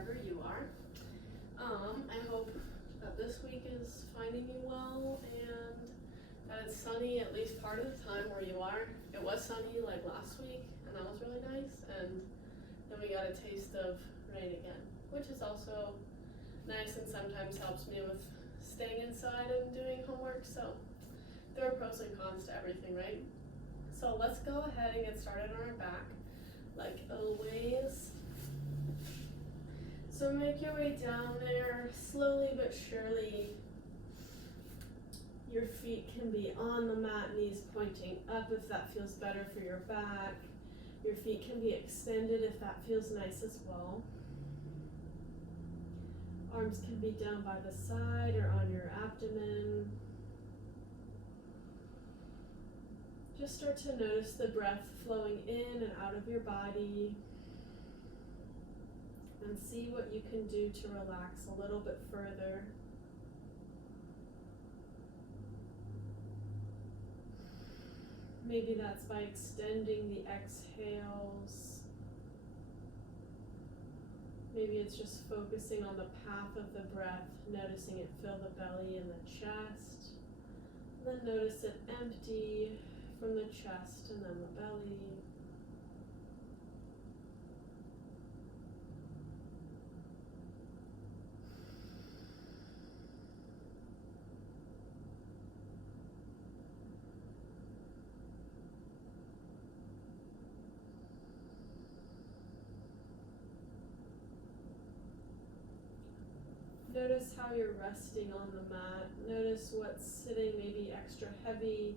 wherever you are. I hope that this week is finding you well and that it's sunny at least part of the time where you are. It was sunny like last week and that was really nice, and then we got a taste of rain again, which is also nice and sometimes helps me with staying inside and doing homework. So there are pros and cons to everything, right? So let's go ahead and get started on our back like always. So make your way down there slowly but surely. Your feet can be on the mat, knees pointing up if that feels better for your back. Your feet can be extended if that feels nice as well. Arms can be down by the side or on your abdomen. Just start to notice the breath flowing in and out of your body. And see what you can do to relax a little bit further. Maybe that's by extending the exhales. Maybe it's just focusing on the path of the breath, noticing it fill the belly and the chest. Then notice it empty from the chest and then the belly. Notice how you're resting on the mat. Notice what's sitting maybe extra heavy.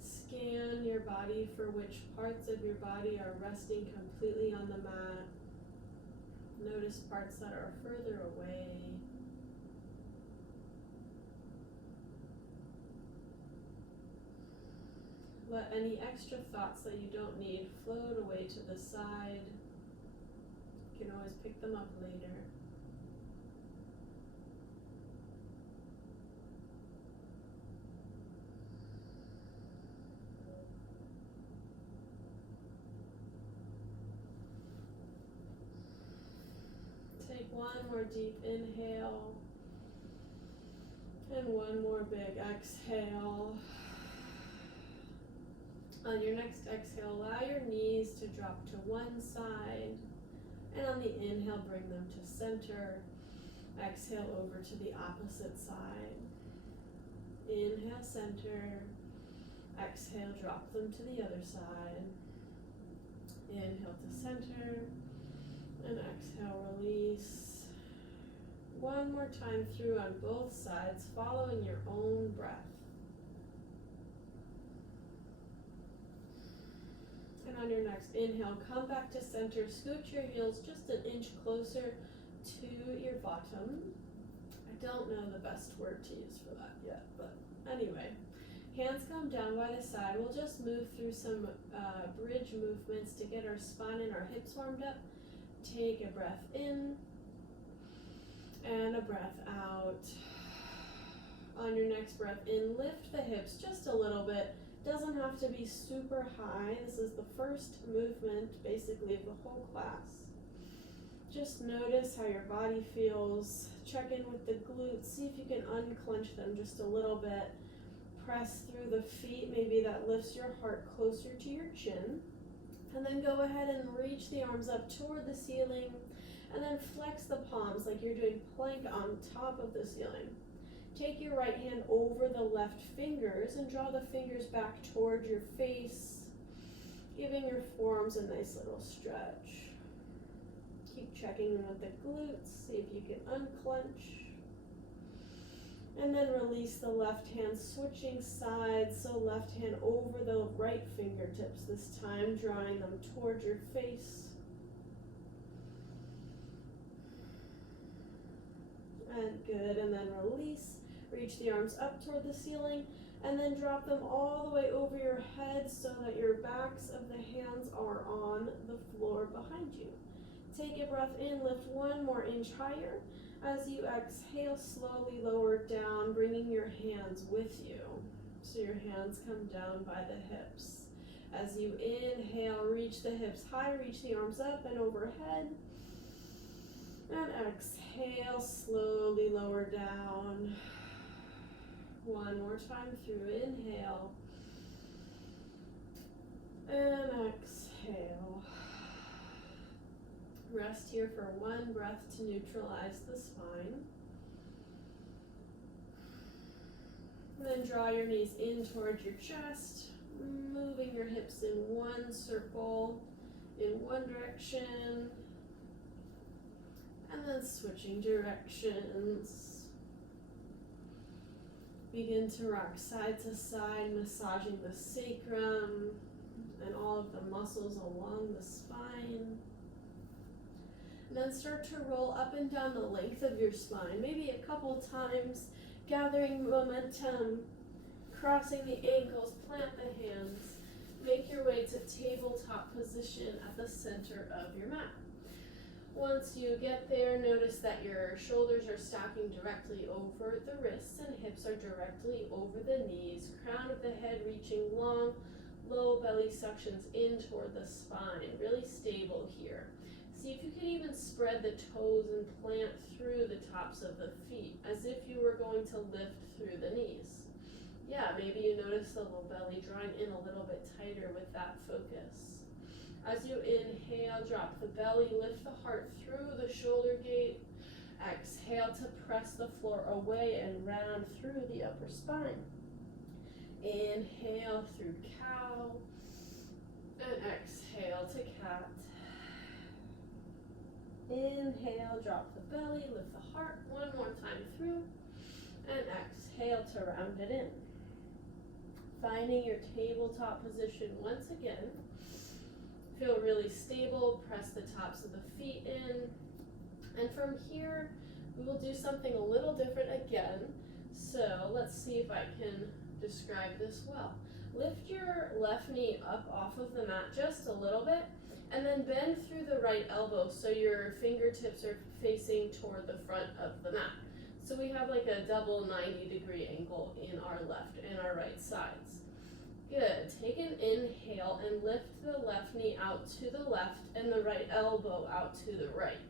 Scan your body for which parts of your body are resting completely on the mat. Notice parts that are further away. Let any extra thoughts that you don't need float away to the side. You can always pick them up later. Take one more deep inhale and one more big exhale. On your next exhale, allow your knees to drop to one side, and on the inhale, bring them to center. Exhale over to the opposite side. Inhale, center. Exhale, drop them to the other side. Inhale to center. And exhale, release. One more time through on both sides, following your own breath. And on your next inhale, come back to center. Scoot your heels just an inch closer to your bottom. I don't know the best word to use for that yet, but anyway. Hands come down by the side. We'll just move through some bridge movements to get our spine and our hips warmed up. Take a breath in and a breath out. On your next breath in, lift the hips just a little bit. Doesn't have to be super high. This is the first movement basically of the whole class. Just notice how your body feels. Check in with the glutes. See if you can unclench them just a little bit. Press through the feet. Maybe that lifts your heart closer to your chin. And then go ahead and reach the arms up toward the ceiling. And then flex the palms like you're doing plank on top of the ceiling. Take your right hand over the left fingers and draw the fingers back toward your face, giving your forearms a nice little stretch. Keep checking in with the glutes, see if you can unclench. And then release the left hand, switching sides, so left hand over the right fingertips this time, drawing them toward your face. And good, and then release. Reach the arms up toward the ceiling, and then drop them all the way over your head so that your backs of the hands are on the floor behind you. Take a breath in, lift one more inch higher. As you exhale, slowly lower down, bringing your hands with you. So your hands come down by the hips. As you inhale, reach the hips high, reach the arms up and overhead. And exhale, slowly lower down. One more time through, inhale. And exhale. Rest here for one breath to neutralize the spine. And then draw your knees in towards your chest, moving your hips in one circle, in one direction, and then switching directions. Begin to rock side to side, massaging the sacrum and all of the muscles along the spine. And then start to roll up and down the length of your spine, maybe a couple times, gathering momentum, crossing the ankles, plant the hands. Make your way to tabletop position at the center of your mat. Once you get there, notice that your shoulders are stacking directly over the wrists and hips are directly over the knees. Crown of the head reaching long, low belly suctions in toward the spine. Really stable here. See if you can even spread the toes and plant through the tops of the feet as if you were going to lift through the knees. Yeah, maybe you notice the low belly drawing in a little bit tighter with that focus. As you inhale, drop the belly, lift the heart through the shoulder gate. Exhale to press the floor away and round through the upper spine. Inhale through cow, and exhale to cat. Inhale, drop the belly, lift the heart one more time through, and exhale to round it in. Finding your tabletop position once again. Feel really stable, press the tops of the feet in, and from here we will do something a little different again. So let's see if I can describe this well. Lift your left knee up off of the mat just a little bit, and then bend through the right elbow so your fingertips are facing toward the front of the mat. So we have like a double 90-degree angle in our left and our right sides. Good. Take an inhale and lift the left knee out to the left and the right elbow out to the right.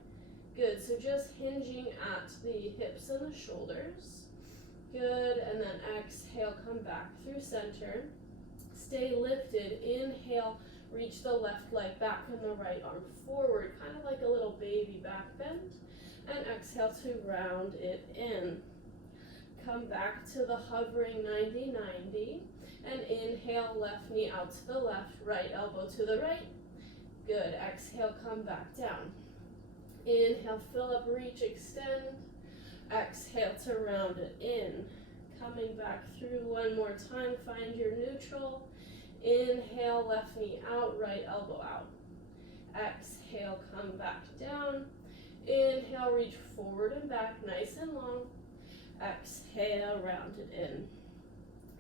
Good. So just hinging at the hips and the shoulders. Good. And then exhale, come back through center. Stay lifted. Inhale, reach the left leg back and the right arm forward, kind of like a little baby back bend. And exhale to round it in. Come back to the hovering 90-90. And inhale, left knee out to the left, right elbow to the right. Good. Exhale, come back down. Inhale, fill up, reach, extend. Exhale to round it in. Coming back through one more time, find your neutral. Inhale, left knee out, right elbow out. Exhale, come back down. Inhale, reach forward and back, nice and long. Exhale, round it in.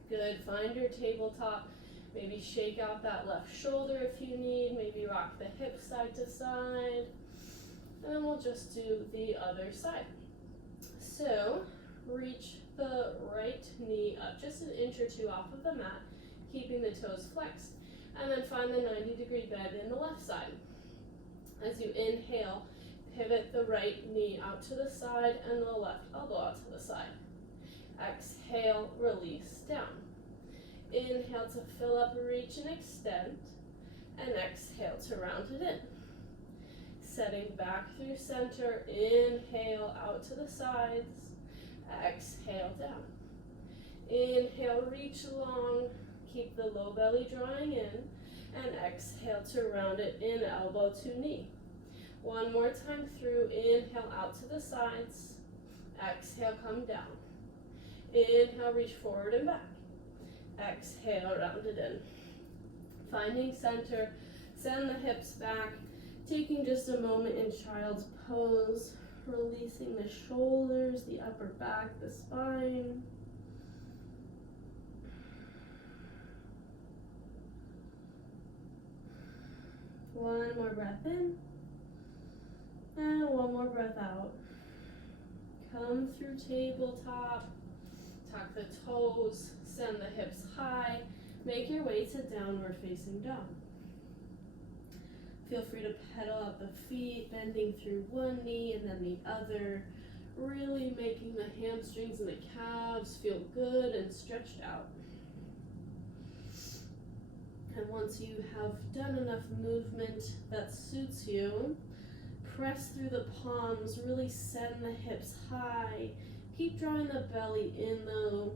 Good, find your tabletop. Maybe shake out that left shoulder if you need. Maybe rock the hips side to side. And then we'll just do the other side. So, reach the right knee up just an inch or two off of the mat, keeping the toes flexed. And then find the 90-degree bend in the left side. As you inhale, pivot the right knee out to the side and the left elbow out to the side. Exhale, release down. Inhale to fill up, reach and extend. And exhale to round it in. Setting back through center, inhale out to the sides. Exhale down. Inhale, reach long. Keep the low belly drawing in. And exhale to round it in, elbow to knee. One more time through, inhale out to the sides. Exhale, come down. Inhale, reach forward and back. Exhale, round it in. Finding center, send the hips back. Taking just a moment in child's pose. Releasing the shoulders, the upper back, the spine. One more breath in. And one more breath out. Come through tabletop. Tuck the toes. Send the hips high. Make your way to downward facing dog. Feel free to pedal out the feet, bending through one knee and then the other, really making the hamstrings and the calves feel good and stretched out. And once you have done enough movement that suits you, press through the palms, really send the hips high. Keep drawing the belly in though.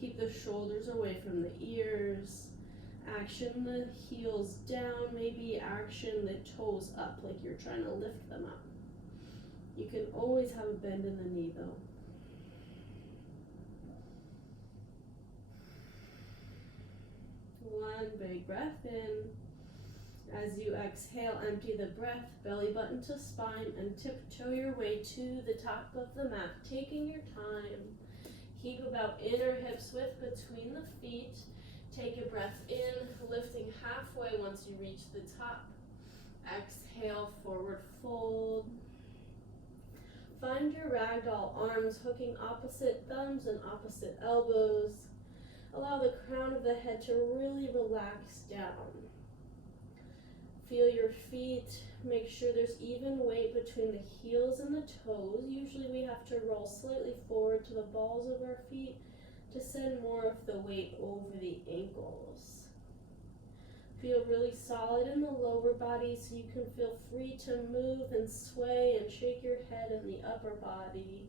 Keep the shoulders away from the ears. Action the heels down, maybe action the toes up like you're trying to lift them up. You can always have a bend in the knee though. One big breath in. As you exhale, empty the breath, belly button to spine, and tiptoe your way to the top of the mat, taking your time. Keep about inner hips width between the feet. Take a breath in, lifting halfway once you reach the top. Exhale, forward fold. Find your ragdoll arms hooking opposite thumbs and opposite elbows. Allow the crown of the head to really relax down. Feel your feet. Make sure there's even weight between the heels and the toes. Usually we have to roll slightly forward to the balls of our feet to send more of the weight over the ankles. Feel really solid in the lower body so you can feel free to move and sway and shake your head in the upper body.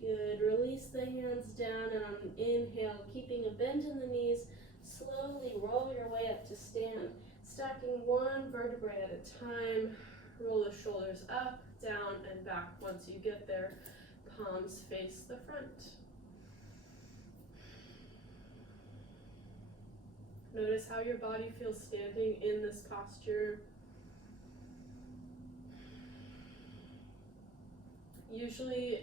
Good, release the hands down, and on an inhale, keeping a bend in the knees, slowly roll your way up to stand, stacking one vertebrae at a time. Roll the shoulders up, down, and back. Once you get there, palms face the front. Notice how your body feels standing in this posture. Usually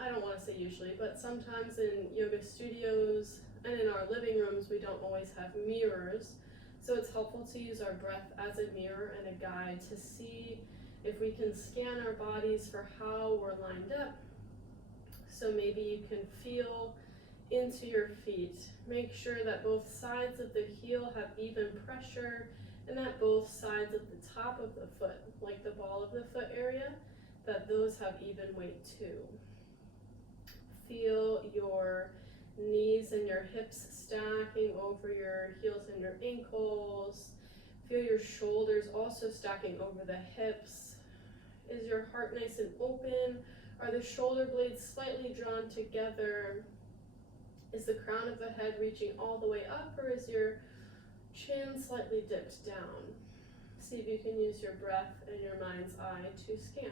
I don't want to say usually, but sometimes in yoga studios and in our living rooms, we don't always have mirrors. So it's helpful to use our breath as a mirror and a guide to see if we can scan our bodies for how we're lined up. So maybe you can feel into your feet. Make sure that both sides of the heel have even pressure and that both sides of the top of the foot, like the ball of the foot area, that those have even weight too. Feel your knees and your hips stacking over your heels and your ankles. Feel your shoulders also stacking over the hips. Is your heart nice and open? Are the shoulder blades slightly drawn together? Is the crown of the head reaching all the way up, or is your chin slightly dipped down? See if you can use your breath and your mind's eye to scan.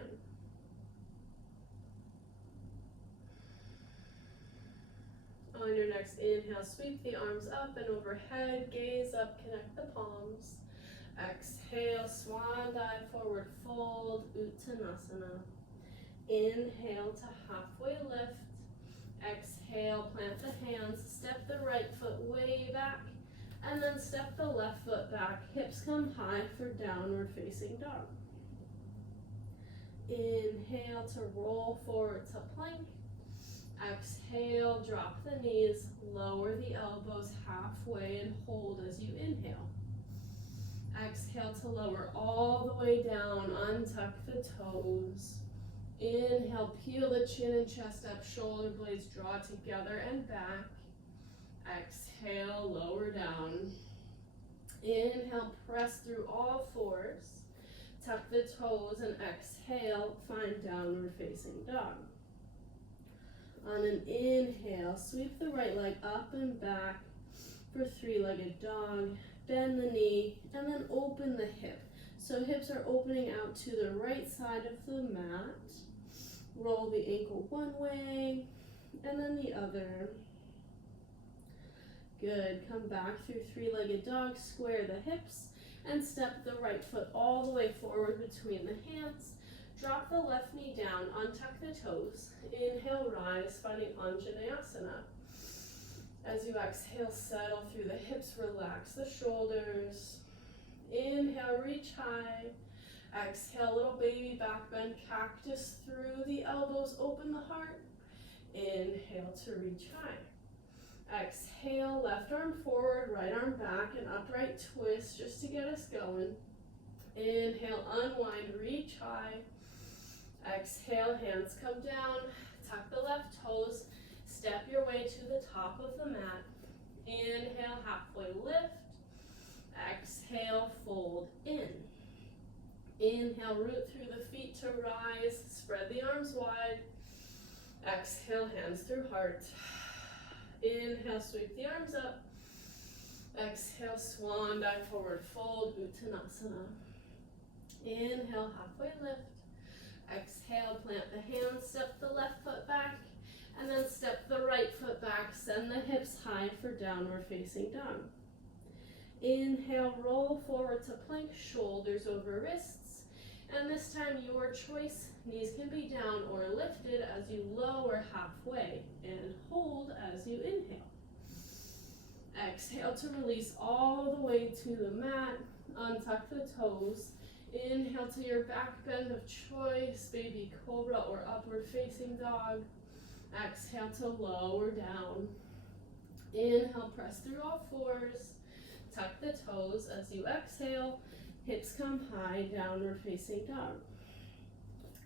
On your next inhale, sweep the arms up and overhead, gaze up, connect the palms. Exhale, swan dive, forward fold, Uttanasana. Inhale to halfway lift. Exhale, plant the hands, step the right foot way back, and then step the left foot back. Hips come high for downward facing dog. Inhale to roll forward to plank. Exhale, drop the knees, lower the elbows halfway and hold as you inhale. Exhale to lower all the way down, untuck the toes. Inhale, peel the chin and chest up, shoulder blades draw together and back. Exhale, lower down. Inhale, press through all fours. Tuck the toes and exhale, find downward facing dog. On an inhale, sweep the right leg up and back for three-legged dog. Bend the knee and then open the hip. So hips are opening out to the right side of the mat. Roll the ankle one way and then the other. Good. Come back through three-legged dog. Square the hips and step the right foot all the way forward between the hands. Drop the left knee down, untuck the toes. Inhale, rise, finding Anjaneyasana. As you exhale, settle through the hips, relax the shoulders. Inhale, reach high. Exhale, little baby back bend, cactus through the elbows, open the heart. Inhale to reach high. Exhale, left arm forward, right arm back, and upright twist just to get us going. Inhale, unwind, reach high. Exhale, hands come down, tuck the left toes, step your way to the top of the mat. Inhale, halfway lift. Exhale, fold in. Inhale, root through the feet to rise, spread the arms wide. Exhale, hands through heart. Inhale, sweep the arms up. Exhale, swan dive forward fold, Uttanasana. Inhale, halfway lift. Exhale, plant the hands, step the left foot back, and then step the right foot back. Send the hips high for downward facing dog. Inhale, roll forward to plank, shoulders over wrists. And this time, your choice, knees can be down or lifted as you lower halfway, and hold as you inhale. Exhale to release all the way to the mat, untuck the toes. Inhale to your back bend of choice, baby cobra or upward facing dog. Exhale to lower down. Inhale, press through all fours. Tuck the toes as you exhale. Hips come high, downward facing dog.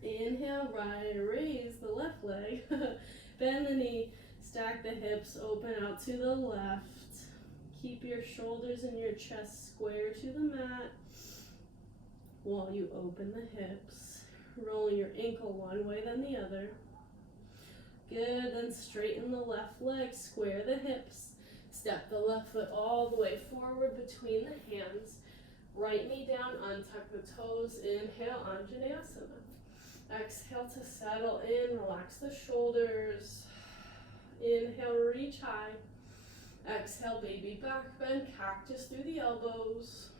Inhale, right, raise the left leg. Bend the knee, stack the hips, open out to the left. Keep your shoulders and your chest square to the mat while you open the hips, rolling your ankle one way then the other. Good, then straighten the left leg, square the hips, step the left foot all the way forward between the hands, right knee down, untuck the toes, inhale, Anjaneyasana. Exhale to settle in, relax the shoulders. Inhale, reach high. Exhale, baby back bend, cactus through the elbows.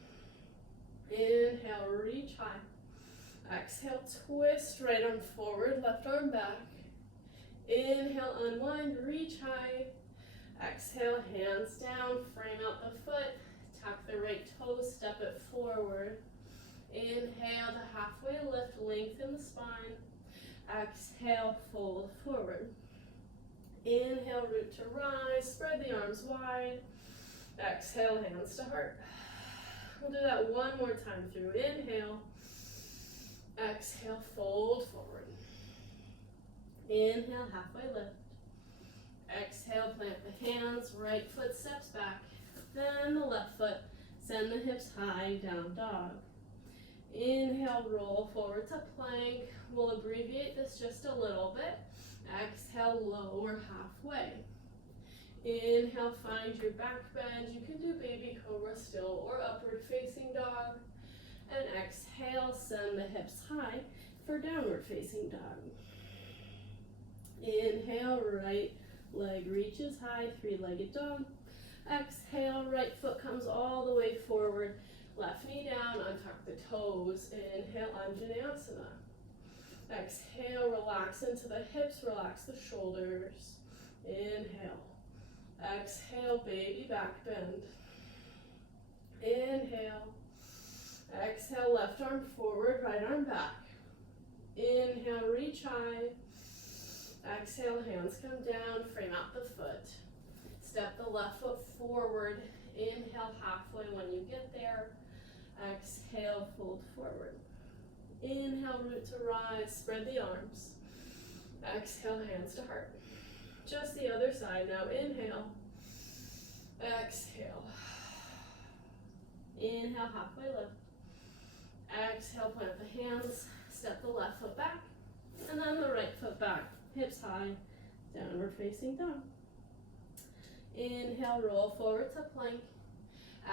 Inhale, reach high. Exhale, twist, right arm forward, left arm back. Inhale, unwind, reach high. Exhale, hands down, frame out the foot, tuck the right toe, step it forward. Inhale to halfway lift, lengthen the spine. Exhale, fold forward. Inhale, root to rise, spread the arms wide. Exhale, hands to heart. We'll do that one more time through. Inhale. Exhale, fold forward. Inhale, halfway lift. Exhale, plant the hands, right foot steps back. Then the left foot, send the hips high, down dog. Inhale, roll forward to plank. We'll abbreviate this just a little bit. Exhale, lower halfway. Inhale, find your back bend. You can do baby cobra still or upward facing dog. And exhale, send the hips high for downward facing dog. Inhale, right leg reaches high, three-legged dog. Exhale, right foot comes all the way forward. Left knee down, untuck the toes. Inhale, Anjaneyasana. Exhale, relax into the hips, relax the shoulders. Inhale. Exhale, baby back bend. Inhale. Exhale, left arm forward, right arm back. Inhale, reach high. Exhale, hands come down, frame out the foot. Step the left foot forward. Inhale, halfway when you get there. Exhale, fold forward. Inhale, root to rise, spread the arms. Exhale, hands to heart. Just the other side now. Inhale. Exhale. Inhale, halfway lift. Exhale, plant the hands. Step the left foot back. And then the right foot back. Hips high. Downward facing dog. Inhale, roll forward to plank.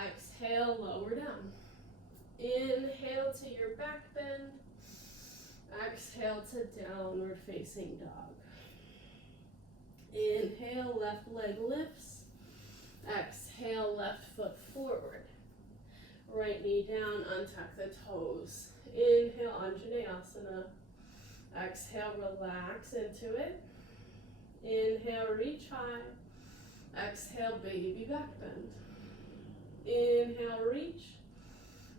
Exhale, lower down. Inhale to your back bend. Exhale to downward facing dog. Inhale, left leg lifts. Exhale, left foot forward. Right knee down, untuck the toes. Inhale, Anjaneyasana. Exhale, relax into it. Inhale, reach high. Exhale, baby back bend. Inhale, reach.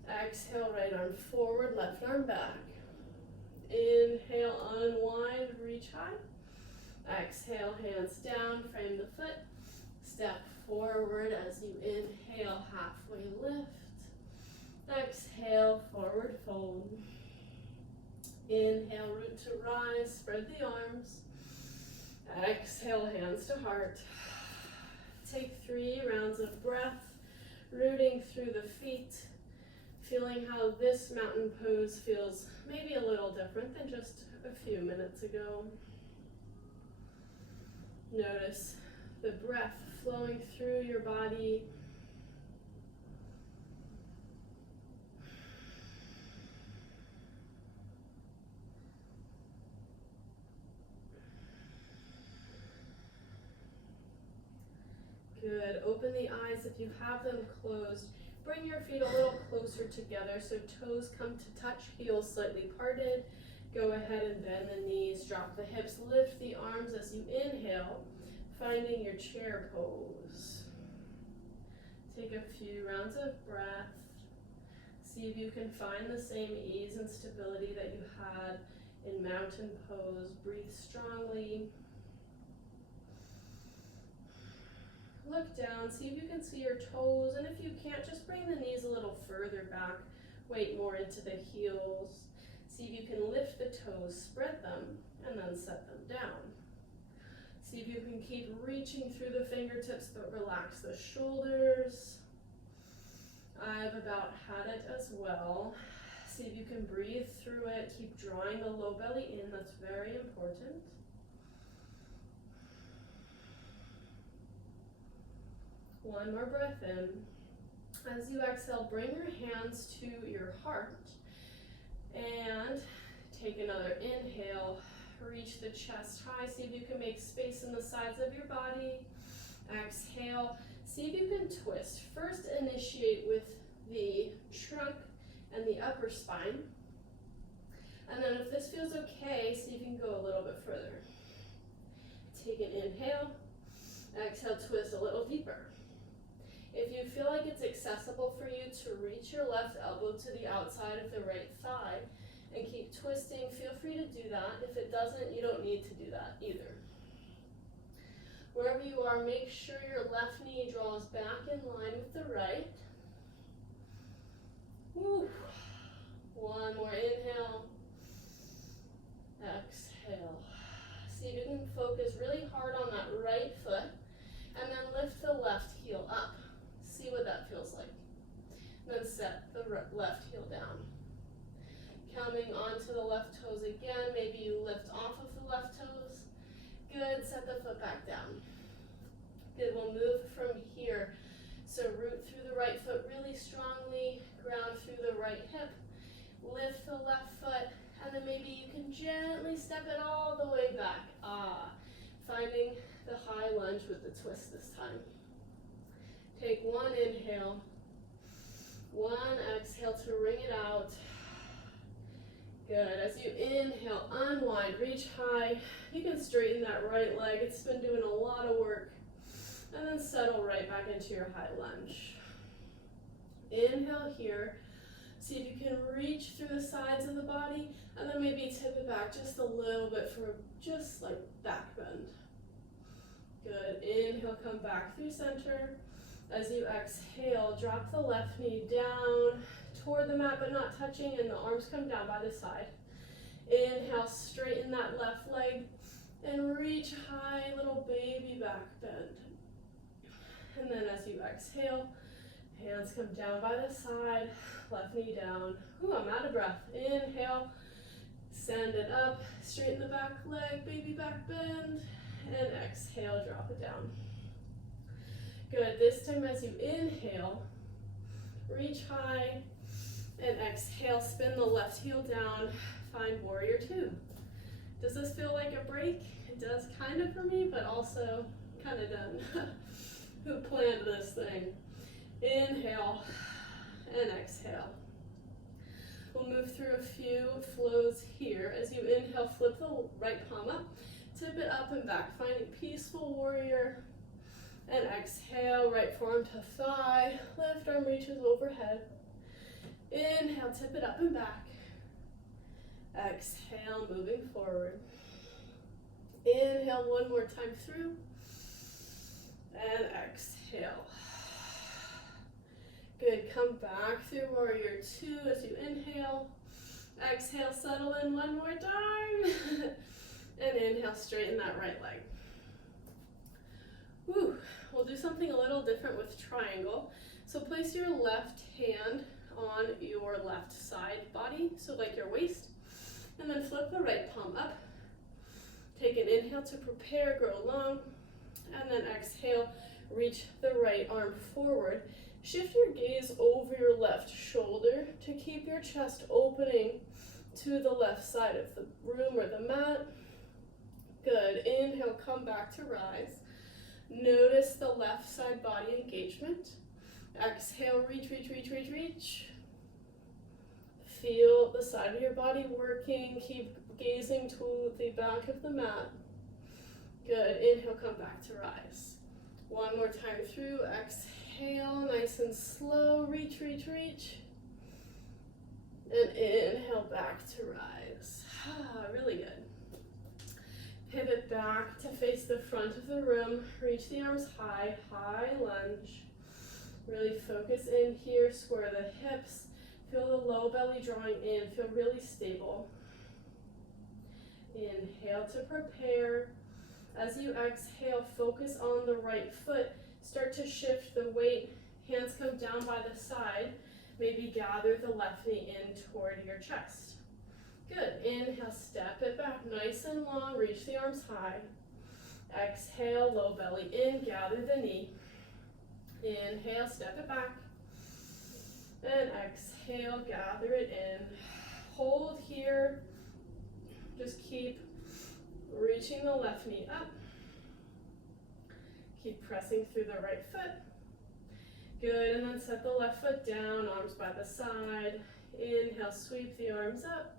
Exhale, right arm forward, left arm back. Inhale, unwind, reach high. Exhale, hands down, frame the foot. Step forward as you inhale, halfway lift. Exhale, forward fold. Inhale, root to rise, spread the arms. Exhale, hands to heart. Take 3 rounds of breath, rooting through the feet, feeling how this mountain pose feels maybe a little different than just a few minutes ago. Notice the breath flowing through your body. Good. Open the eyes if you have them closed. Bring your feet a little closer together so toes come to touch, heels slightly parted. Go ahead and bend the knees, drop the hips, lift the arms as you inhale, finding your chair pose. Take a few rounds of breath. See if you can find the same ease and stability that you had in mountain pose. Breathe strongly. Look down, see if you can see your toes, and if you can't, just bring the knees a little further back, weight more into the heels. See if you can lift the toes, spread them, and then set them down. See if you can keep reaching through the fingertips, but relax the shoulders. I've about had it as well. See if you can breathe through it, keep drawing the low belly in, that's very important. One more breath in. As you exhale, bring your hands to your heart and take another inhale. Reach the chest high. See if you can make space in the sides of your body. Exhale. See if you can twist. First, initiate with the trunk and the upper spine. And then if this feels okay, see if you can go a little bit further. Take an inhale. Exhale, twist a little deeper. If you feel like it's accessible for you to reach your left elbow to the outside of the right thigh and keep twisting, feel free to do that. If it doesn't, you don't need to do that either. Wherever you are, make sure your left knee draws back in line with the right. Woo. One more inhale. Exhale. See if you can focus really hard on that right foot and then lift the left heel up. See what that feels like. Then set the left heel down. Coming onto the left toes again. Maybe you lift off of the left toes. Good, set the foot back down. Good, we'll move from here. So root through the right foot really strongly, ground through the right hip, lift the left foot, and then maybe you can gently step it all the way back. Finding the high lunge with the twist this time. Take one inhale, one exhale to wring it out. Good, as you inhale, unwind, reach high. You can straighten that right leg, it's been doing a lot of work. And then settle right back into your high lunge. Inhale here, see if you can reach through the sides of the body, and then maybe tip it back just a little bit for just like back bend. Good, inhale, come back through center. As you exhale, drop the left knee down toward the mat but not touching, and the arms come down by the side. Inhale, straighten that left leg and reach high, little baby back bend. And then as you exhale, hands come down by the side, left knee down. Ooh, I'm out of breath. Inhale, send it up, straighten the back leg, baby back bend, and exhale, drop it down. Good, this time as you inhale, reach high, and exhale, spin the left heel down, find warrior two. Does this feel like a break? It does kind of for me, but also kind of done. Who planned this thing? Inhale and exhale. We'll move through a few flows here. As you inhale, flip the right palm up, tip it up and back, finding peaceful warrior. And exhale, right forearm to thigh, left arm reaches overhead. Inhale, tip it up and back. Exhale, moving forward. Inhale one more time through. And exhale. Good, come back through warrior two as you inhale. Exhale, settle in one more time. And inhale, straighten that right leg. Whew. We'll do something a little different with triangle. So place your left hand on your left side body, so like your waist, and then flip the right palm up. Take an inhale to prepare, grow long, and then exhale, reach the right arm forward. Shift your gaze over your left shoulder to keep your chest opening to the left side of the room or the mat. Good. Inhale, come back to rise. Notice the left side body engagement. Exhale, reach, reach, reach, reach, reach. Feel the side of your body working. Keep gazing to the back of the mat. Good. Inhale, come back to rise. One more time through. Exhale, nice and slow. Reach, reach, reach. And inhale, back to rise. Really good. Pivot back to face the front of the room. Reach the arms high, high lunge. Really focus in here, square the hips. Feel the low belly drawing in, feel really stable. Inhale to prepare. As you exhale, focus on the right foot. Start to shift the weight. Hands come down by the side. Maybe gather the left knee in toward your chest. Good. Inhale, step it back nice and long. Reach the arms high. Exhale, low belly in. Gather the knee. Inhale, step it back. And exhale, gather it in. Hold here. Just keep reaching the left knee up. Keep pressing through the right foot. Good, and then set the left foot down, arms by the side. Inhale, sweep the arms up.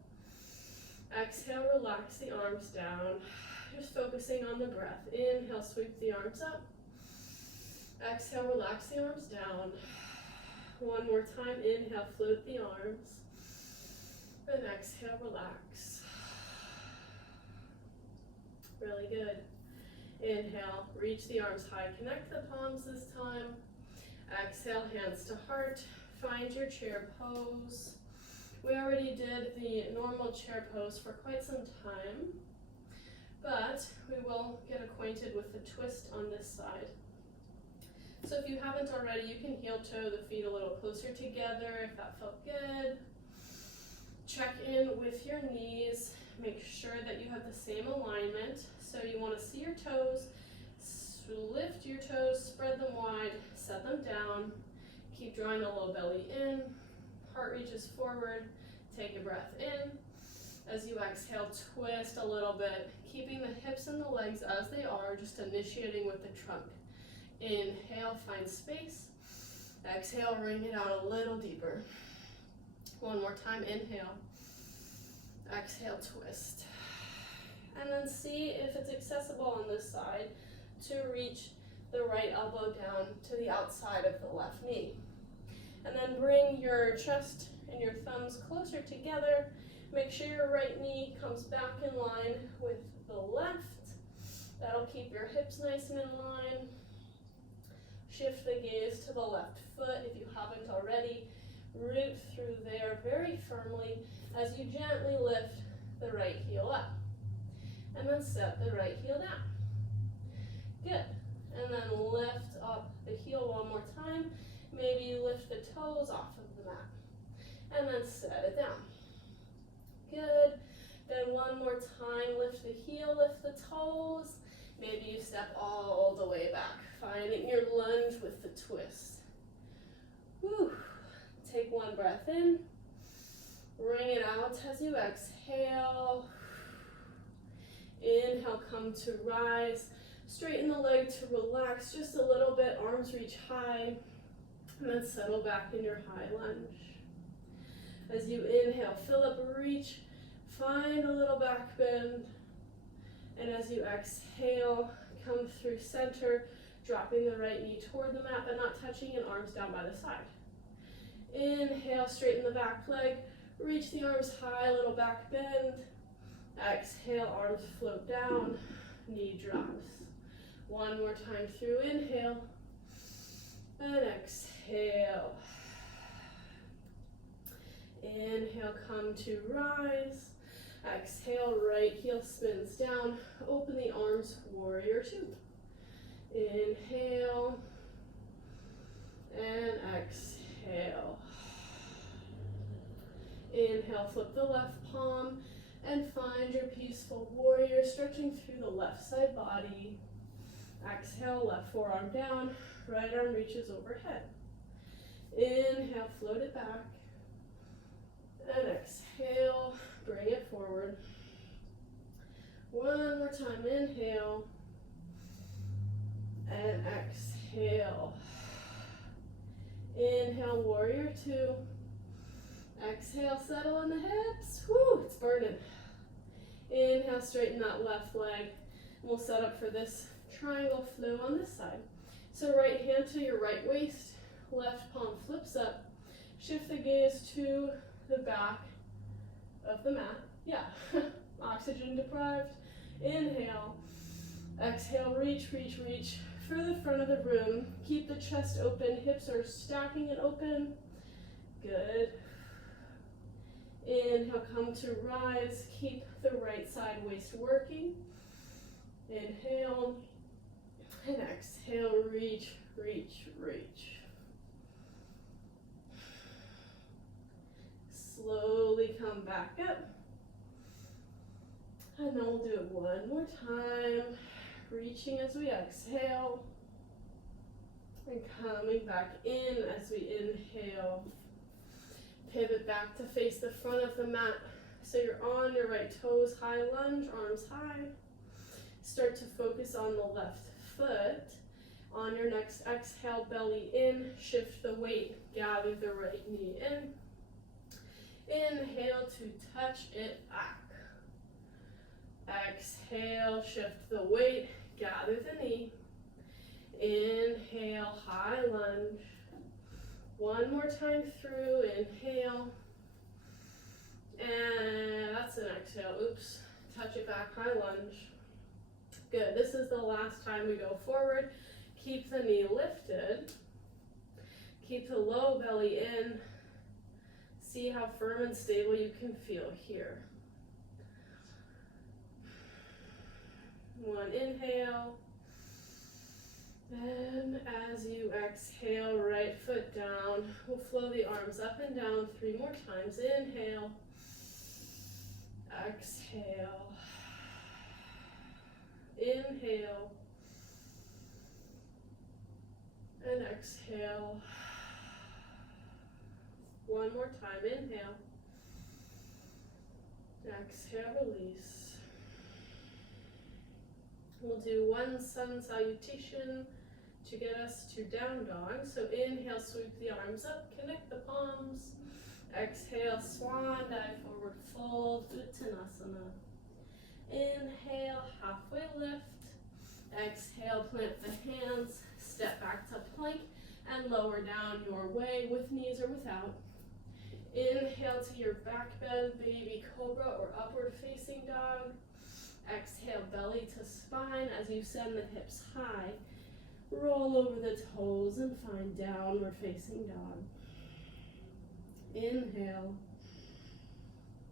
Exhale, relax the arms down. Just focusing on the breath. Inhale, sweep the arms up. Exhale, relax the arms down. One more time. Inhale, float the arms. And exhale, relax. Really good. Inhale, reach the arms high. Connect the palms this time. Exhale, hands to heart. Find your chair pose. We already did the normal chair pose for quite some time, but we will get acquainted with the twist on this side. So if you haven't already, you can heel toe the feet a little closer together if that felt good. Check in with your knees. Make sure that you have the same alignment. So you want to see your toes, lift your toes, spread them wide, set them down. Keep drawing the low belly in. Heart reaches forward. Take a breath in. As you exhale, twist a little bit, keeping the hips and the legs as they are, just initiating with the trunk. Inhale, find space. Exhale, wring it out a little deeper. One more time, inhale. Exhale, twist. And then see if it's accessible on this side to reach the right elbow down to the outside of the left knee. And then bring your chest and your thumbs closer together. Make sure your right knee comes back in line with the left. That'll keep your hips nice and in line. Shift the gaze to the left foot if you haven't already. Root through there very firmly as you gently lift the right heel up. And then set the right heel down. Good. And then lift up the heel one more time. Maybe lift the toes off of the mat. And then set it down. Good. Then one more time, lift the heel, lift the toes. Maybe you step all the way back, finding your lunge with the twist. Whew. Take one breath in. Bring it out as you exhale. Inhale, come to rise. Straighten the leg to relax just a little bit. Arms reach high. And then settle back in your high lunge. As you inhale, fill up, reach. Find a little back bend. And as you exhale, come through center, dropping the right knee toward the mat, but not touching, and arms down by the side. Inhale, straighten the back leg. Reach the arms high, little back bend. Exhale, arms float down. Knee drops. One more time through. Inhale. And exhale. Inhale, come to rise. Exhale, right heel spins down. Open the arms, warrior two. Inhale. And exhale. Inhale, flip the left palm and find your peaceful warrior, stretching through the left side body. Exhale, left forearm down, right arm reaches overhead. Inhale, float it back. And exhale, bring it forward. One more time, inhale. And exhale. Inhale, warrior two. Exhale, settle in the hips. Whew, it's burning. Inhale, straighten that left leg. We'll set up for this triangle flow on this side. So right hand to your right waist, left palm flips up. Shift the gaze to the back of the mat. Yeah, oxygen deprived. Inhale. Exhale, reach, reach, reach for the front of the room. Keep the chest open, hips are stacking and open. Good. Inhale, come to rise. Keep the right side waist working. Inhale. And exhale, reach, reach, reach. Slowly come back up. And then we'll do it one more time. Reaching as we exhale. And coming back in as we inhale. Pivot back to face the front of the mat. So you're on your right toes, high lunge, arms high. Start to focus on the left foot. On your next exhale, belly in, shift the weight, gather the right knee in. Inhale to touch it back. Exhale, shift the weight, gather the knee. Inhale, high lunge. One more time through, inhale. And that's an exhale, oops. Touch it back, high lunge. Good, this is the last time we go forward. Keep the knee lifted. Keep the low belly in. See how firm and stable you can feel here. One inhale. And as you exhale, right foot down. We'll flow the arms up and down 3 more times. Inhale. Exhale. Inhale. And exhale. One more time, inhale. Exhale, release. We'll do one sun salutation to get us to down dog. So inhale, sweep the arms up, connect the palms. Exhale, swan dive, forward fold, Uttanasana. Inhale, halfway lift. Exhale, plant the hands, step back to plank, and lower down your way with knees or without. Inhale to your back bend, baby cobra or upward facing dog. Exhale, belly to spine as you send the hips high. Roll over the toes and find downward facing dog. Inhale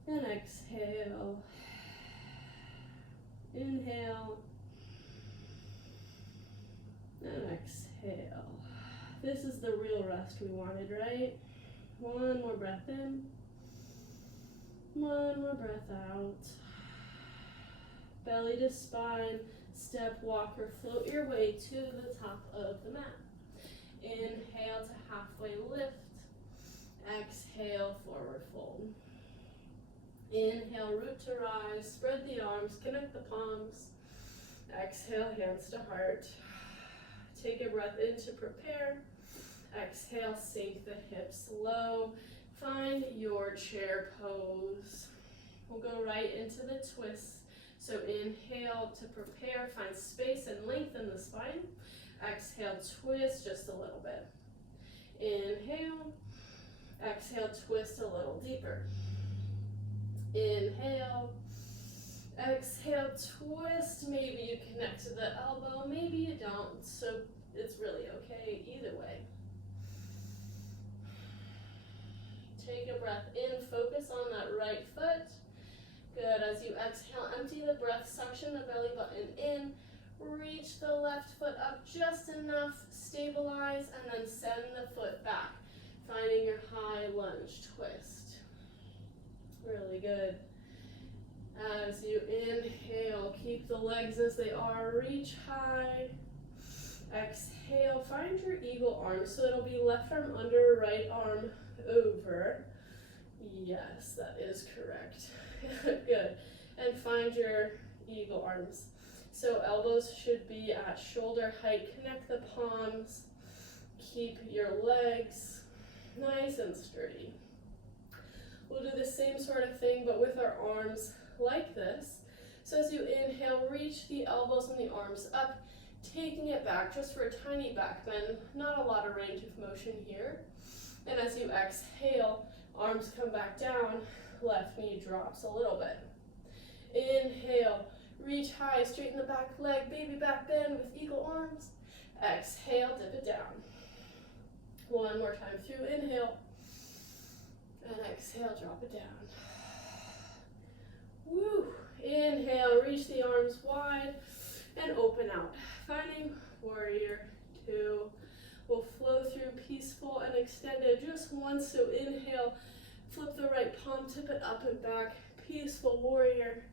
and exhale. Inhale and exhale. This is the real rest we wanted, right? One more breath in. One more breath out. Belly to spine, step, walk, or float your way to the top of the mat. Inhale to halfway lift. Exhale, forward fold. Inhale, root to rise, spread the arms, connect the palms. Exhale, hands to heart. Take a breath in to prepare. Exhale, sink the hips low. Find your chair pose. We'll go right into the twist. So inhale to prepare, find space and lengthen the spine. Exhale, twist just a little bit. Inhale. Exhale, twist a little deeper. Inhale. Exhale, twist. Maybe you connect to the elbow, maybe you don't, so it's really okay either way. Take a breath in, focus on that right foot. Good, as you exhale, empty the breath, suction the belly button in, reach the left foot up just enough, stabilize, and then send the foot back, finding your high lunge twist. Really good. As you inhale, keep the legs as they are, reach high. Exhale, find your eagle arm, so it'll be left arm under, right arm over. Yes, that is correct. Good. And find your eagle arms. So elbows should be at shoulder height. Connect the palms. Keep your legs nice and sturdy. We'll do the same sort of thing, but with our arms like this. So as you inhale, reach the elbows and the arms up, taking it back just for a tiny back bend, not a lot of range of motion here. And as you exhale, arms come back down, left knee drops a little bit. Inhale, reach high, straighten the back leg, baby back bend with eagle arms. Exhale, dip it down. One more time through, inhale, and exhale, drop it down. Woo! Inhale, reach the arms wide and open out. Finding warrior two. We'll flow through peaceful and extended just once. So inhale, flip the right palm, tip it up and back. Peaceful warrior.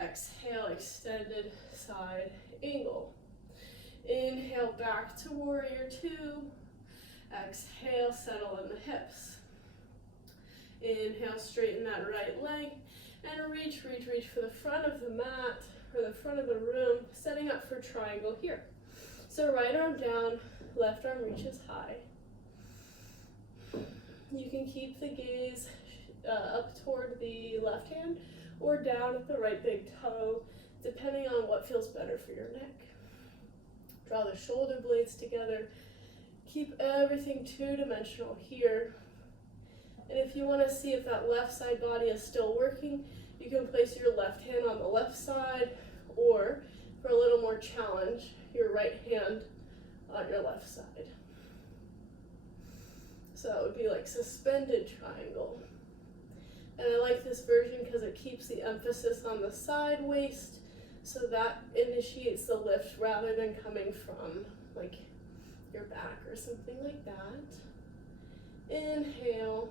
Exhale, extended side angle. Inhale, back to warrior two. Exhale, settle in the hips. Inhale, straighten that right leg and reach for the front of the mat or the front of the room, setting up for triangle here. So right arm down, left arm reaches high. You can keep the gaze up toward the left hand or down at the right big toe, depending on what feels better for your neck. Draw the shoulder blades together. Keep everything two-dimensional here. And if you want to see if that left side body is still working, you can place your left hand on the left side, or for a little more challenge, your right hand on your left side. So that would be like suspended triangle. And I like this version because it keeps the emphasis on the side waist, so that initiates the lift rather than coming from like your back or something like that. Inhale.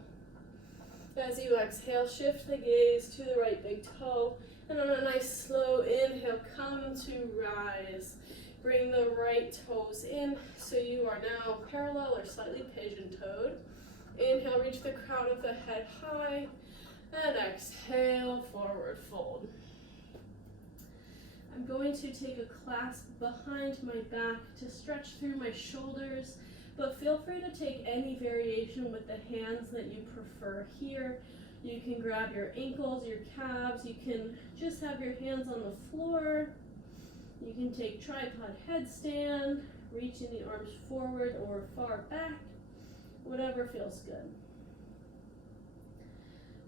As you exhale, shift the gaze to the right big toe, and on a nice slow inhale, come to rise. Bring the right toes in, so you are now parallel or slightly pigeon-toed. Inhale, reach the crown of the head high, and exhale, forward fold. I'm going to take a clasp behind my back to stretch through my shoulders, but feel free to take any variation with the hands that you prefer here. You can grab your ankles, your calves, you can just have your hands on the floor. You can take tripod headstand, reaching the arms forward or far back, whatever feels good.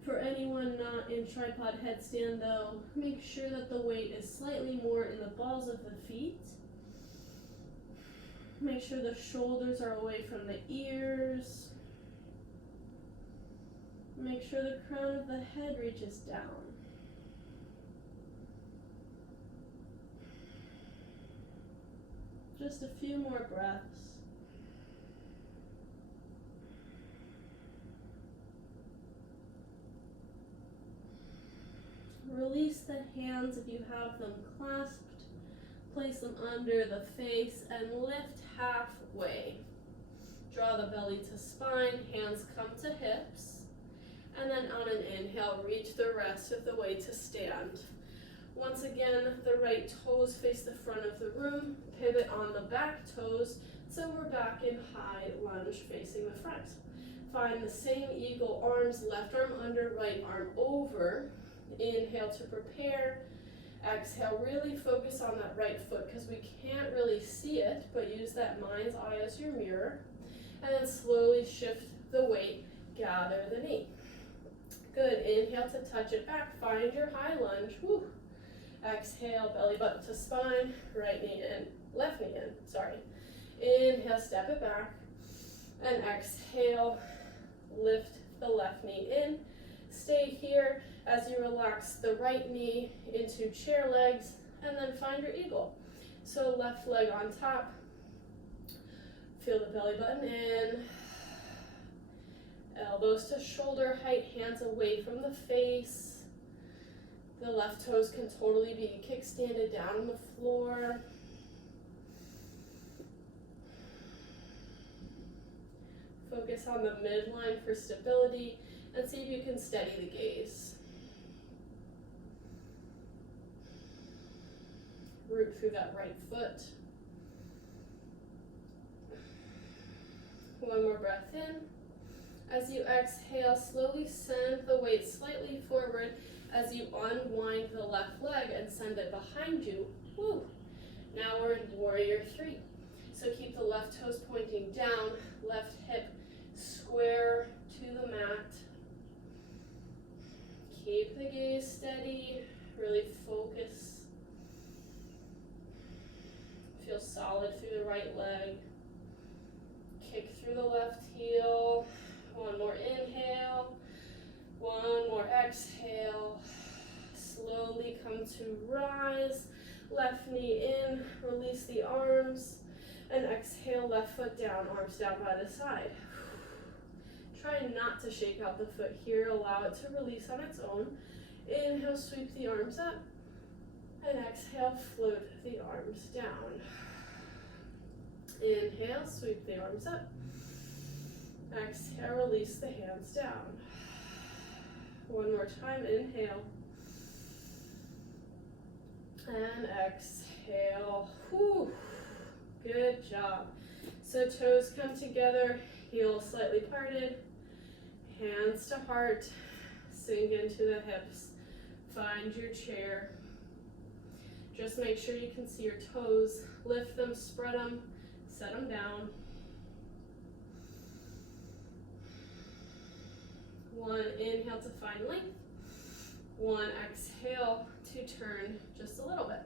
For anyone not in tripod headstand though, make sure that the weight is slightly more in the balls of the feet. Make sure the shoulders are away from the ears. Make sure the crown of the head reaches down. Just a few more breaths. Release the hands if you have them clasped. Place them under the face and lift halfway. Draw the belly to spine, hands come to hips. And then on an inhale, reach the rest of the way to stand. Once again, the right toes face the front of the room, pivot on the back toes, so we're back in high lunge facing the front. Find the same eagle arms, left arm under, right arm over. Inhale to prepare. Exhale, really focus on that right foot because we can't really see it, but use that mind's eye as your mirror. And then slowly shift the weight gather the knee. Good, inhale to touch it back, find your high lunge, woo. Exhale, belly button to spine, right knee in, left knee in, sorry. Inhale, step it back, and exhale, lift the left knee in. Stay here as you relax the right knee into chair legs, and then find your eagle. So left leg on top, feel the belly button in, elbows to shoulder height, hands away from the face. The left toes can totally be kickstanded down on the floor. Focus on the midline for stability and see if you can steady the gaze. Root through that right foot. One more breath in. As you exhale, slowly send the weight slightly forward as you unwind the left leg and send it behind you. Woo. Now we're in warrior 3. So keep the left toes pointing down, left hip square to the mat. Keep the gaze steady, really focus. Feel solid through the right leg. Kick through the left heel. One more inhale. One more exhale. Slowly come to rise. Left knee in, release the arms. And exhale, left foot down, arms down by the side. Try not to shake out the foot here. Allow it to release on its own. Inhale, sweep the arms up. And exhale, float the arms down. Inhale, sweep the arms up. Exhale, release the hands down. One more time, inhale. And exhale. Whew. Good job. So toes come together, heels slightly parted, hands to heart, sink into the hips. Find your chair. Just make sure you can see your toes. Lift them, spread them, set them down. One inhale to find length. One exhale to turn just a little bit.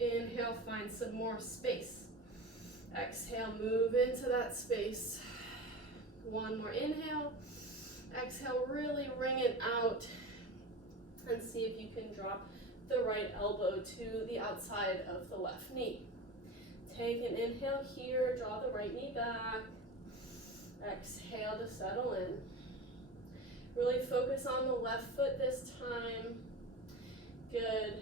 Inhale, find some more space. Exhale, move into that space. One more inhale. Exhale, really wring it out. And see if you can drop the right elbow to the outside of the left knee. Take an inhale here, draw the right knee back. Exhale to settle in. Really focus on the left foot this time. Good.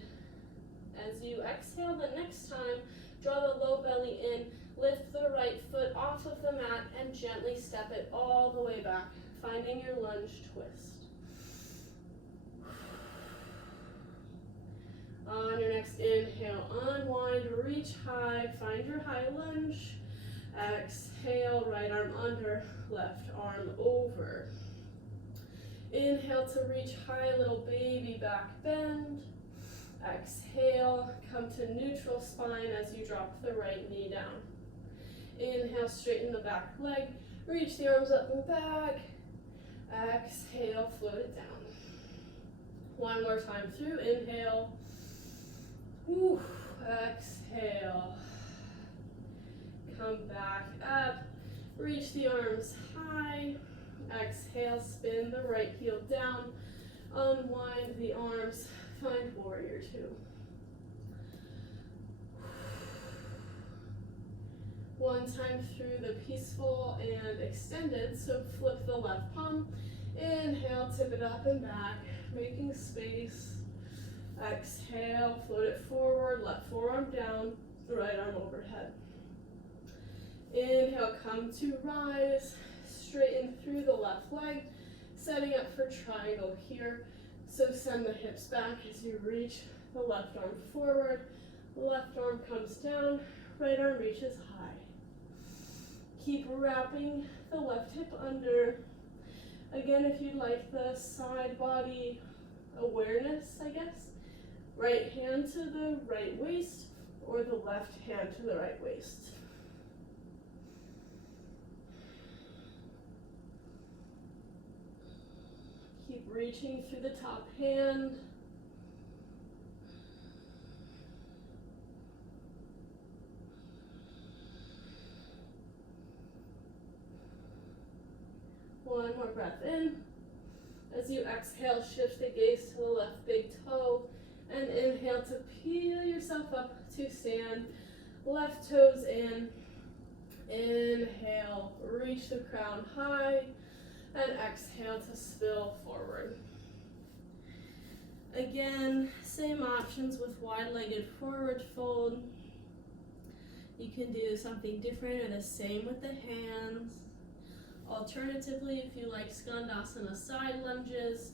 As you exhale the next time, draw the low belly in, lift the right foot off of the mat, and gently step it all the way back, finding your lunge twist. On your next inhale, unwind, reach high, find your high lunge. Exhale, right arm under, left arm over. Inhale to reach high, little baby back bend. Exhale, come to neutral spine as you drop the right knee down. Inhale, straighten the back leg, reach the arms up and back. Exhale, float it down. One more time through, inhale. Whew. Exhale. Come back up, reach the arms high. Exhale, spin the right heel down, unwind the arms, find warrior 2. One time through the peaceful and extended, so flip the left palm, inhale, tip it up and back, making space. Exhale, float it forward, left forearm down, right arm overhead. Inhale, come to rise, straighten through the left leg, setting up for triangle here. So send the hips back as you reach the left arm forward, left arm comes down, right arm reaches high. Keep wrapping the left hip under. Again, if you like the side body awareness, I guess, right hand to the right waist or the left hand to the right waist. reaching through the top hand. One more breath in. As you exhale, shift the gaze to the left big toe, and inhale to peel yourself up to stand. Left toes in. Inhale, reach the crown high, and exhale to spill forward. Again, same options with wide-legged forward fold. You can do something different or the same with the hands. Alternatively, if you like Skandasana side lunges,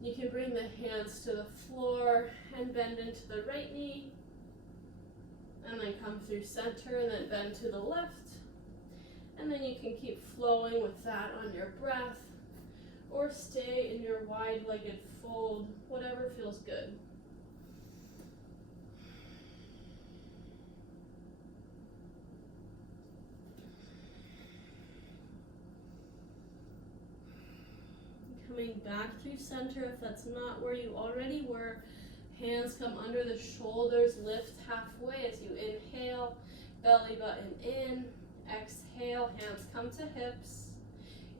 you can bring the hands to the floor and bend into the right knee, and then come through center and then bend to the left. And then you can keep flowing with that on your breath, or stay in your wide-legged fold, whatever feels good. Coming back through center, if that's not where you already were, hands come under the shoulders, lift halfway as you inhale, belly button in, exhale, hands come to hips,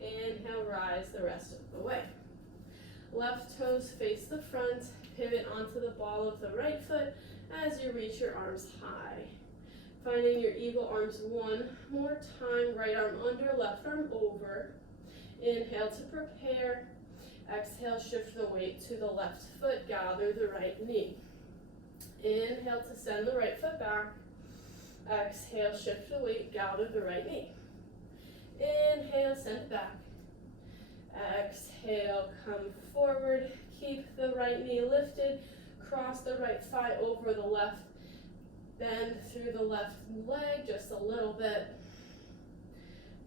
inhale, rise the rest of the way. Left toes face the front, pivot onto the ball of the right foot as you reach your arms high. Finding your eagle arms one more time, right arm under, left arm over. Inhale to prepare. Exhale, shift the weight to the left foot, gather the right knee. Inhale to send the right foot back. Exhale, shift the weight, gather the right knee. Inhale, send back. Exhale, come forward. Keep the right knee lifted. Cross the right thigh over the left. Bend through the left leg just a little bit.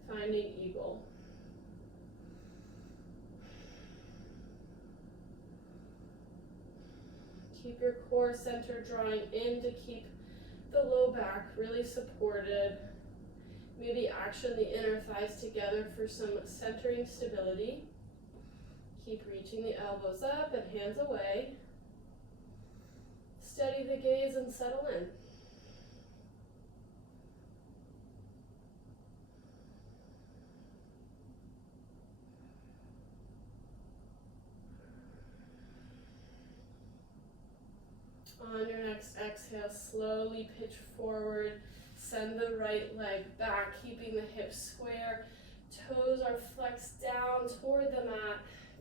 Finding eagle. Keep your core center drawing in to keep the low back really supported. Maybe action the inner thighs together for some centering stability. Keep reaching the elbows up and hands away. Steady the gaze and settle in. On your next exhale, slowly pitch forward. Send the right leg back, keeping the hips square. Toes are flexed down toward the mat.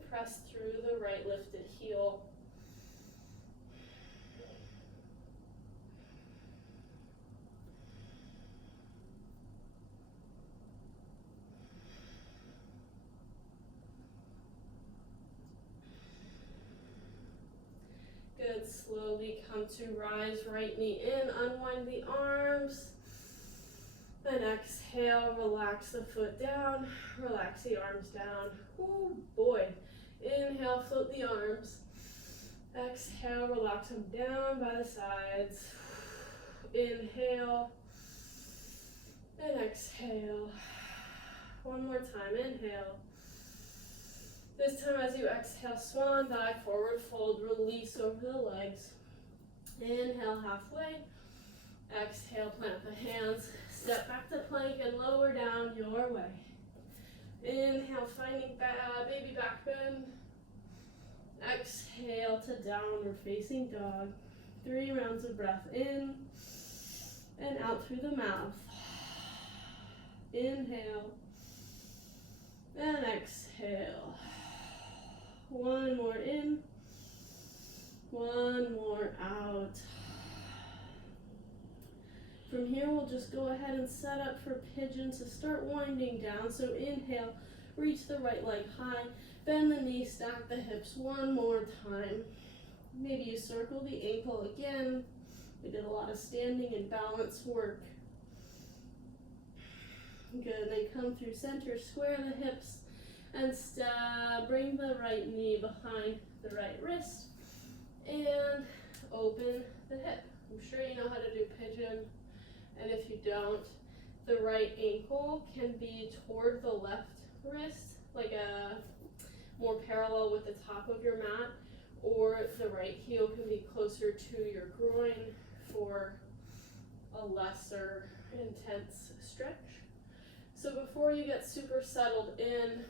Press through the right lifted heel. Good, slowly come to rise, right knee in, unwind the arms. Then exhale, relax the foot down, relax the arms down. Oh boy. Inhale, float the arms. Exhale, relax them down by the sides. Inhale, and exhale. One more time, inhale. This time as you exhale, swan dive, forward fold, release over the legs. Inhale, halfway. Exhale, plant the hands. Step back to plank and lower down your way. Inhale, finding baby back bend. Exhale to downward facing dog. 3 rounds of breath in and out through the mouth. Inhale and exhale. One more in, one more out. From here, we'll just go ahead and set up for pigeon to start winding down. So inhale, reach the right leg high, bend the knee, stack the hips one more time. Maybe you circle the ankle again. We did a lot of standing and balance work. Good, then come through center, square the hips, and bring the right knee behind the right wrist, and open the hip. I'm sure you know how to do pigeon. And if you don't, the right ankle can be toward the left wrist, like more parallel with the top of your mat, or the right heel can be closer to your groin for a lesser intense stretch. So before you get super settled in,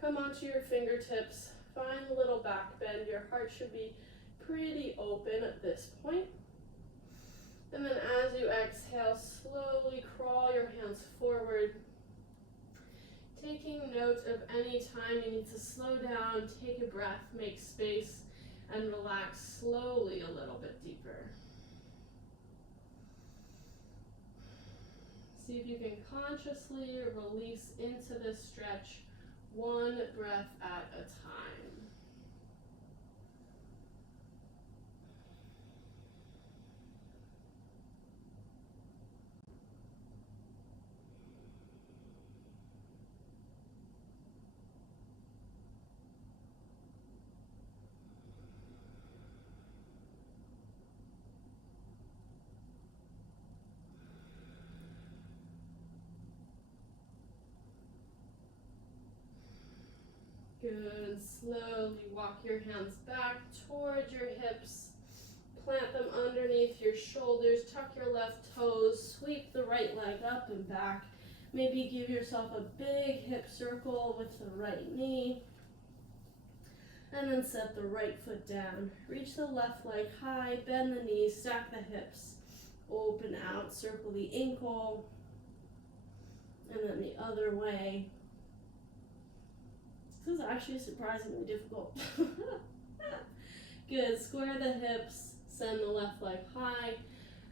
come onto your fingertips, find a little back bend. Your heart should be pretty open at this point. And then as you exhale, slowly crawl your hands forward, taking note of any time you need to slow down, take a breath, make space, and relax slowly a little bit deeper. See if you can consciously release into this stretch, one breath at a time. Good. Slowly walk your hands back towards your hips. Plant them underneath your shoulders. Tuck your left toes. Sweep the right leg up and back. Maybe give yourself a big hip circle with the right knee. And then set the right foot down. Reach the left leg high. Bend the knees. Stack the hips. Open out. Circle the ankle. And then the other way. This is actually surprisingly difficult. Good. Square the hips, send the left leg high,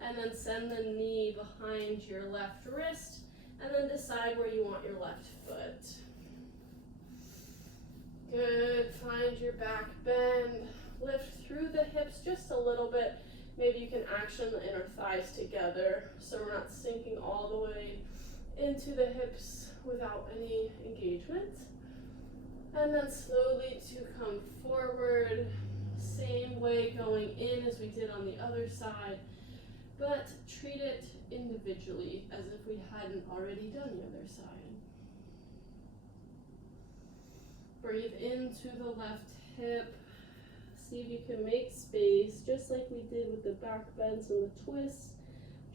and then send the knee behind your left wrist, and then decide where you want your left foot. Good. Find your back bend. Lift through the hips just a little bit. Maybe you can action the inner thighs together so we're not sinking all the way into the hips without any engagement. And then slowly to come forward, same way going in as we did on the other side, but treat it individually as if we hadn't already done the other side. Breathe into the left hip. See if you can make space, just like we did with the back bends and the twists,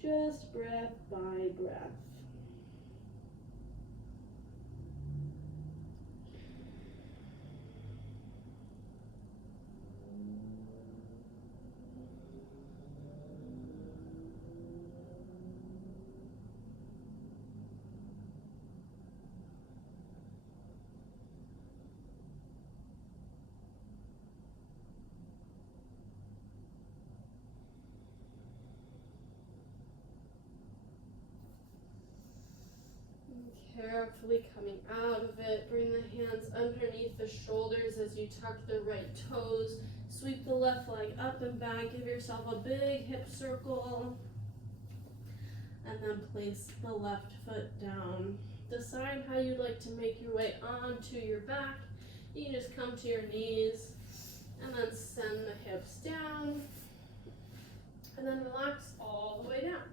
just breath by breath. Carefully coming out of it, bring the hands underneath the shoulders as you tuck the right toes. Sweep the left leg up and back. Give yourself a big hip circle. And then place the left foot down. Decide how you'd like to make your way onto your back. You can just come to your knees and then send the hips down. And then relax all the way down.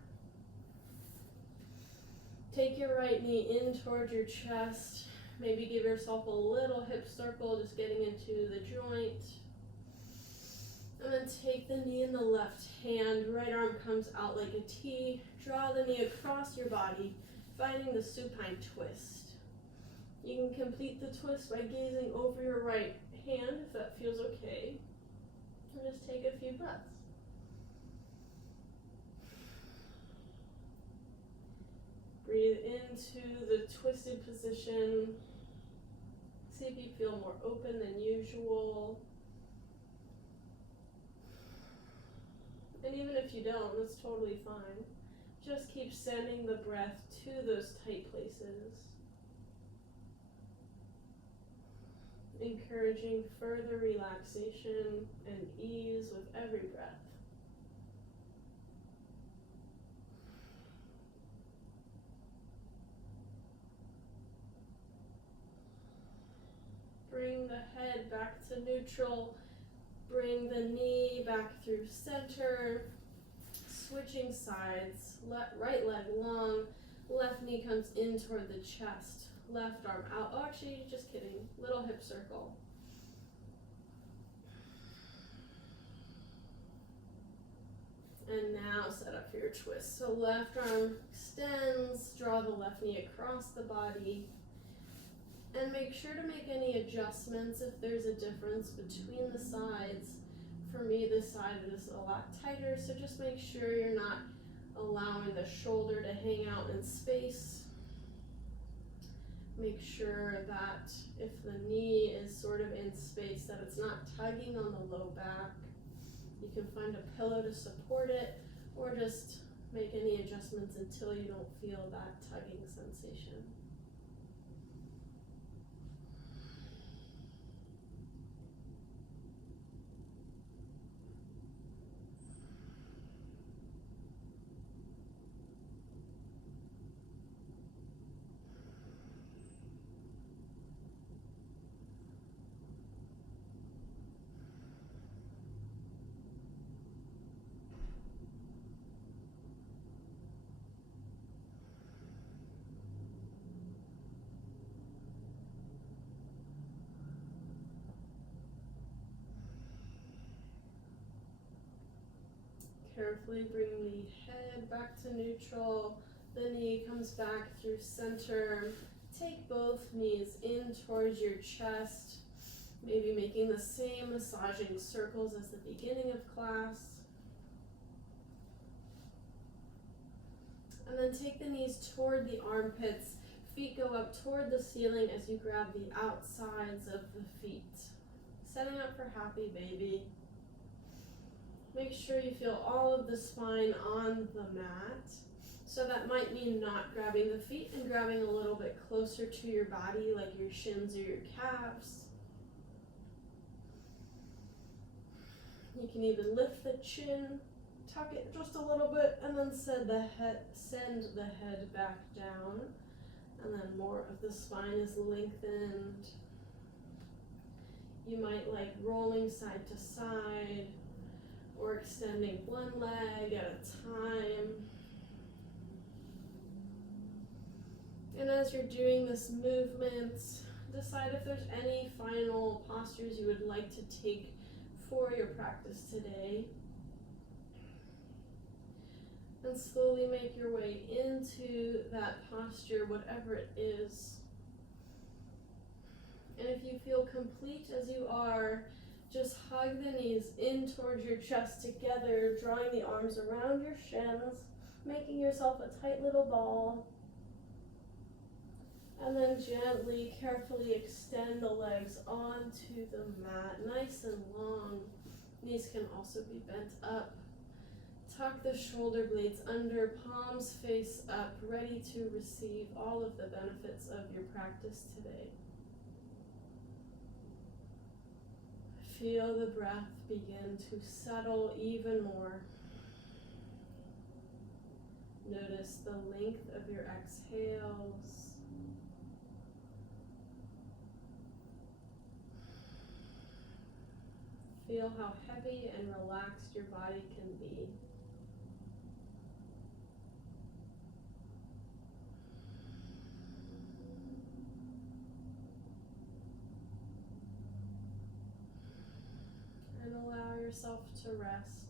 Take your right knee in towards your chest. Maybe give yourself a little hip circle, just getting into the joint. And then take the knee in the left hand. Right arm comes out like a T. Draw the knee across your body, finding the supine twist. You can complete the twist by gazing over your right hand if that feels okay. And just take a few breaths. Breathe into the twisted position. See if you feel more open than usual. And even if you don't, that's totally fine. Just keep sending the breath to those tight places. Encouraging further relaxation and ease with every breath. Bring the head back to neutral. Bring the knee back through center. Switching sides. Right leg long. Left knee comes in toward the chest. left arm out. Oh, actually, just kidding. Little hip circle. And now set up for your twist. So left arm extends, draw the left knee across the body, and make sure to make any adjustments if there's a difference between the sides. For me, this side is a lot tighter, so just make sure you're not allowing the shoulder to hang out in space. Make sure that if the knee is sort of in space, that it's not tugging on the low back. You can find a pillow to support it, or just make any adjustments until you don't feel that tugging sensation. Carefully bring the head back to neutral. The knee comes back through center. Take both knees in towards your chest, maybe making the same massaging circles as the beginning of class. And then take the knees toward the armpits. Feet go up toward the ceiling as you grab the outsides of the feet. Setting up for happy baby. Make sure you feel all of the spine on the mat. So that might mean not grabbing the feet and grabbing a little bit closer to your body, like your shins or your calves. You can even lift the chin, tuck it just a little bit, and then send the head back down. And then more of the spine is lengthened. You might like rolling side to side, or extending one leg at a time. And as you're doing this movement, decide if there's any final postures you would like to take for your practice today. And slowly make your way into that posture, whatever it is. And if you feel complete as you are, just hug the knees in towards your chest together, drawing the arms around your shins, making yourself a tight little ball. And then gently, carefully extend the legs onto the mat, nice and long. Knees can also be bent up. Tuck the shoulder blades under, palms face up, ready to receive all of the benefits of your practice today. Feel the breath begin to settle even more. Notice the length of your exhales. Feel how heavy and relaxed your body can be. And allow yourself to rest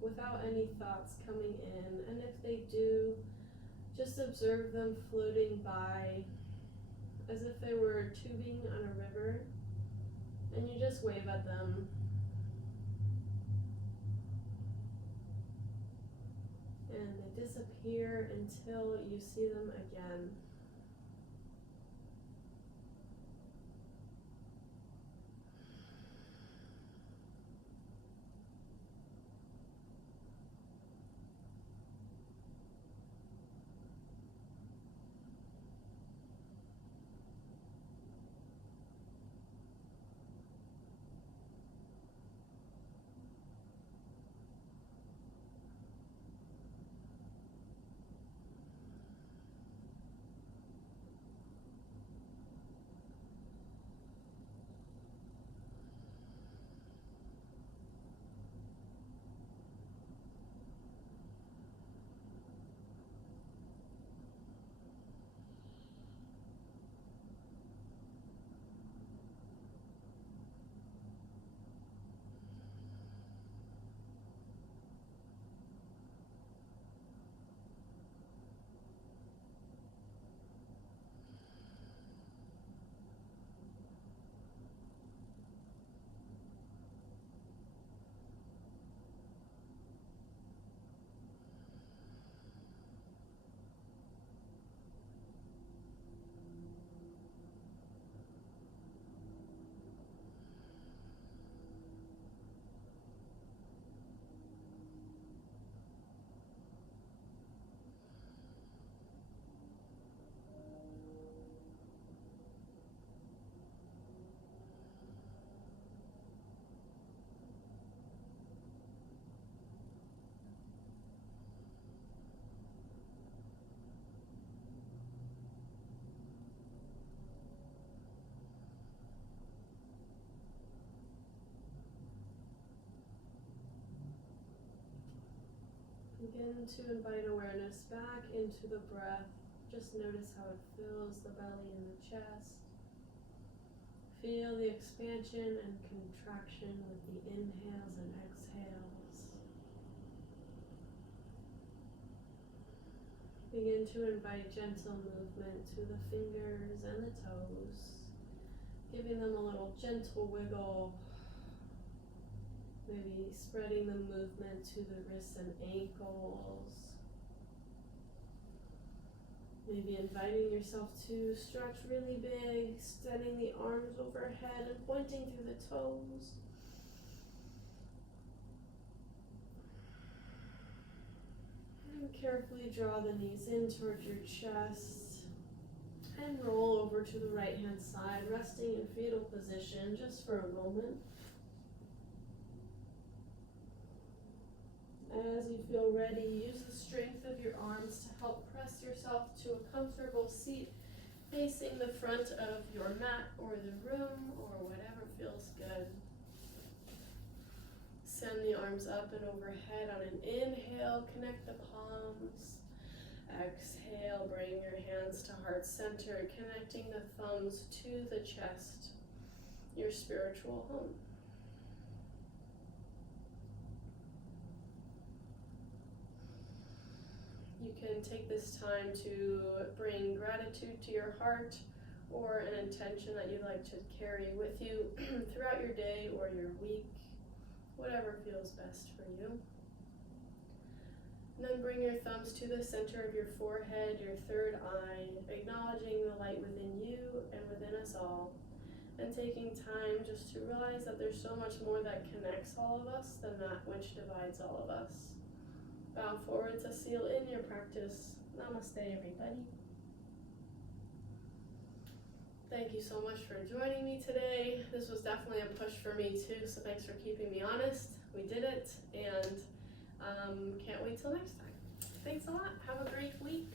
without any thoughts coming in. And if they do, just observe them floating by as if they were tubing on a river. And you just wave at them. And they disappear until you see them again. Begin to invite awareness back into the breath. Just notice how it fills the belly and the chest. Feel the expansion and contraction with the inhales and exhales. Begin to invite gentle movement to the fingers and the toes, giving them a little gentle wiggle. Maybe spreading the movement to the wrists and ankles. Maybe inviting yourself to stretch really big, extending the arms overhead and pointing through the toes. And carefully draw the knees in towards your chest and roll over to the right hand side, resting in fetal position just for a moment. As you feel ready, use the strength of your arms to help press yourself to a comfortable seat facing the front of your mat or the room or whatever feels good. Send the arms up and overhead on an inhale, connect the palms. Exhale, bring your hands to heart center, connecting the thumbs to the chest, your spiritual home. You can take this time to bring gratitude to your heart or an intention that you'd like to carry with you throughout your day or your week, whatever feels best for you. And then bring your thumbs to the center of your forehead, your third eye, acknowledging the light within you and within us all, and taking time just to realize that there's so much more that connects all of us than that which divides all of us. Bow forward to seal in your practice. Namaste, everybody. Thank you so much for joining me today. This was definitely a push for me too, so thanks for keeping me honest. We did it, and can't wait till next time. Thanks a lot. Have a great week.